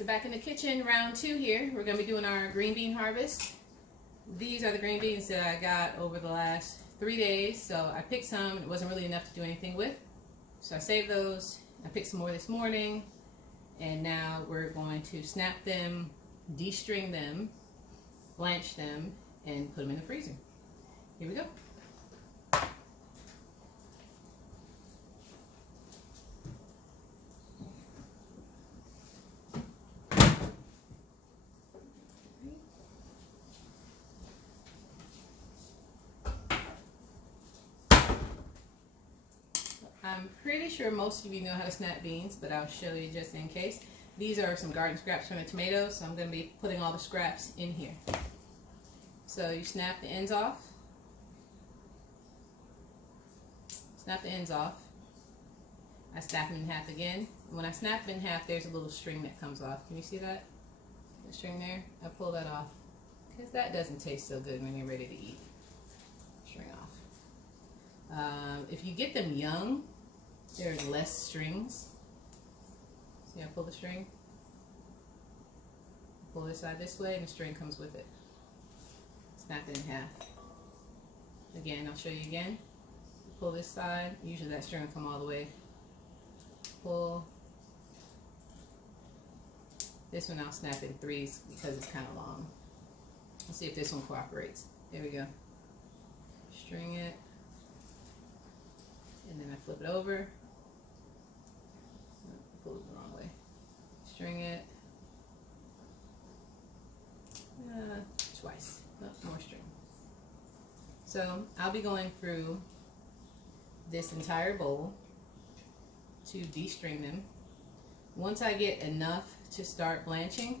so back in the kitchen, round 2 here. We're going to be doing our green bean harvest. These are the green beans that I got over the last 3 days. So I picked some, and it wasn't really enough to do anything with. So I saved those. I picked some more this morning. And now we're going to snap them, de-string them, blanch them, and put them in the freezer. Here we go. I'm pretty sure most of you know how to snap beans, but I'll show you just in case. These are some garden scraps from the tomatoes, so I'm going to be putting all the scraps in here. So you snap the ends off. Snap the ends off. I snap them in half again. When I snap them in half, there's a little string that comes off. Can you see that? The string there? I pull that off because that doesn't taste so good when you're ready to eat. String off. If you get them young, there's less strings. See, I pull the string. Pull this side this way, and the string comes with it. Snap it in half. Again, I'll show you again. Pull this side. Usually that string will come all the way. Pull. This one I'll snap in 3s because it's kind of long. Let's see if this one cooperates. There we go. String it. And then I flip it over. Pull it the wrong way. String it. Twice. More string. So I'll be going through this entire bowl to de-string them. Once I get enough to start blanching,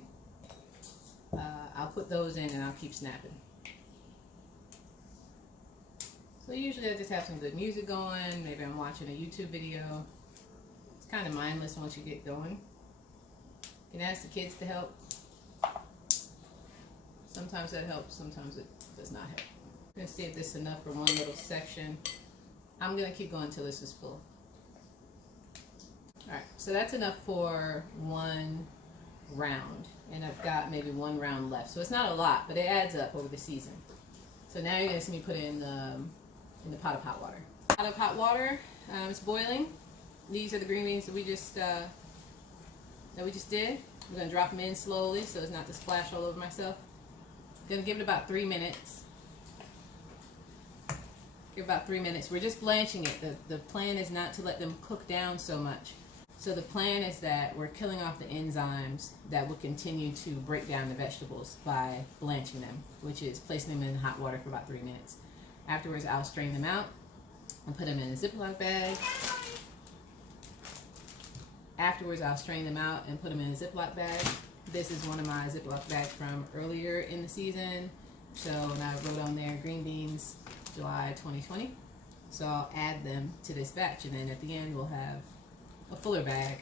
I'll put those in and I'll keep snapping. So usually I just have some good music going. Maybe I'm watching a YouTube video. It's kind of mindless once you get going. You can ask the kids to help. Sometimes that helps, sometimes it does not help. I'm going to see if this is enough for one little section. I'm going to keep going until this is full. Alright, so that's enough for one round. And I've got maybe 1 round left. So it's not a lot, but it adds up over the season. So now you're going to see me put it in the pot of hot water. Pot of hot water, it's boiling. These are the green beans that we just did. I'm going to drop them in slowly so it's not to splash all over myself. Going to give it about 3 minutes. Give about 3 minutes. We're just blanching it. The plan is not to let them cook down so much. So the plan is that we're killing off the enzymes that will continue to break down the vegetables by blanching them, which is placing them in hot water for about 3 minutes. Afterwards, I'll strain them out and put them in a Ziploc bag. Afterwards, I'll strain them out and put them in a Ziploc bag. This is one of my Ziploc bags from earlier in the season. So, and I wrote on there green beans, July 2020. So I'll add them to this batch, and then at the end we'll have a fuller bag.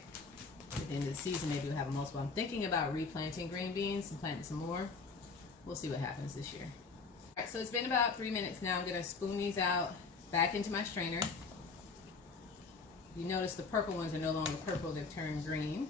At the end of the season, maybe we'll have a multiple. I'm thinking about replanting green beans and planting some more. We'll see what happens this year. All right, so it's been about 3 minutes now. I'm going to spoon these out back into my strainer. You notice the purple ones are no longer purple, they've turned green.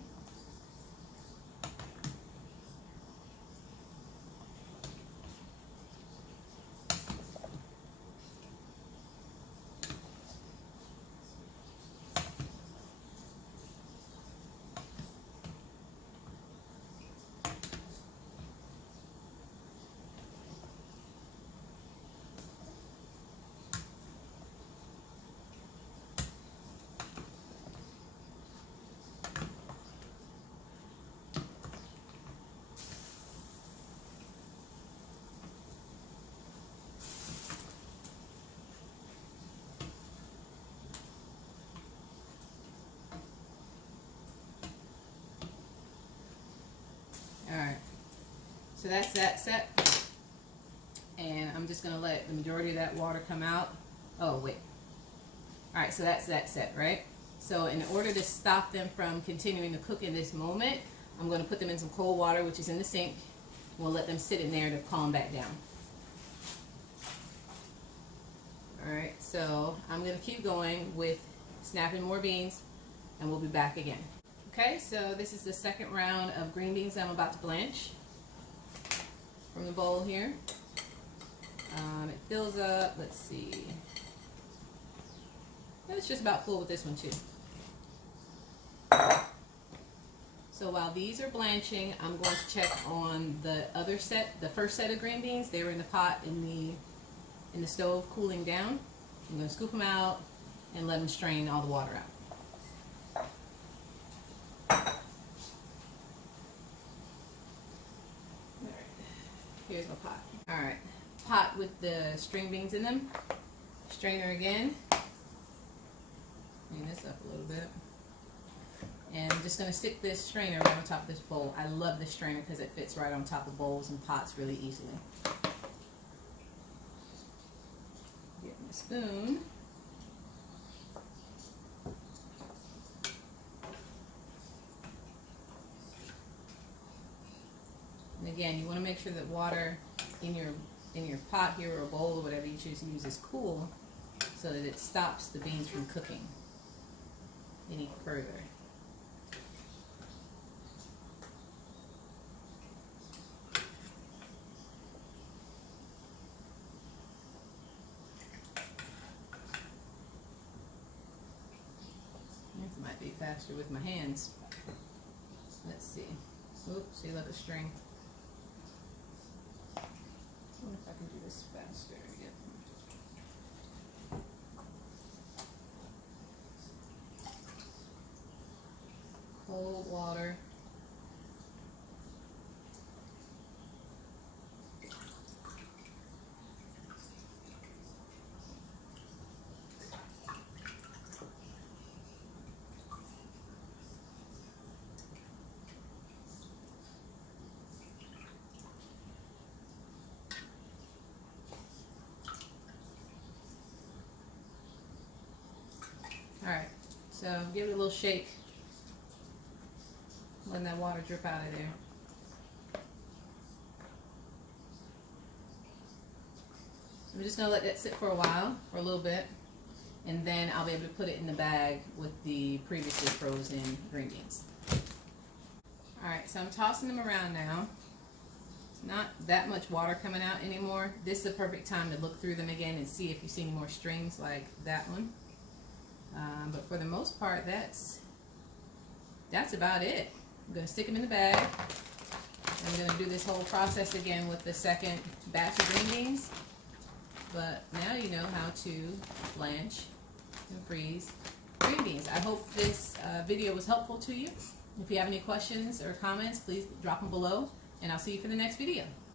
Alright, so that's that set, and I'm just going to let the majority of that water come out. Oh wait, alright, so that's that set, right? So in order to stop them from continuing to cook in this moment, I'm going to put them in some cold water, which is in the sink. We'll let them sit in there to calm back down. Alright, so I'm going to keep going with snapping more beans, and we'll be back again. Okay, so this is the second round of green beans I'm about to blanch from the bowl here. It fills up, let's see, it's just about full with this one too. So while these are blanching, I'm going to check on the other set, the first set of green beans. They were in the pot in the stove cooling down. I'm going to scoop them out and let them strain all the water out. Here's my pot. Alright, pot with the string beans in them. Strainer again. Clean this up a little bit. And I'm just going to stick this strainer right on top of this bowl. I love this strainer because it fits right on top of bowls and pots really easily. Get my spoon. And again, you want to make sure that water in your pot here or a bowl or whatever you choose to use is cool so that it stops the beans from cooking any further. This might be faster with my hands. Let's see. Oops, see, look, a string. I wonder if I can do this faster. Yep. Cold water. Alright, so give it a little shake. Letting that water drip out of there. I'm just going to let that sit for a while, for a little bit, and then I'll be able to put it in the bag with the previously frozen green beans. Alright, so I'm tossing them around now. It's not that much water coming out anymore. This is the perfect time to look through them again and see if you see any more strings like that one. But for the most part, that's about it. I'm going to stick them in the bag. I'm going to do this whole process again with the second batch of green beans. But now you know how to blanch and freeze green beans. I hope this video was helpful to you. If you have any questions or comments, please drop them below, and I'll see you for the next video.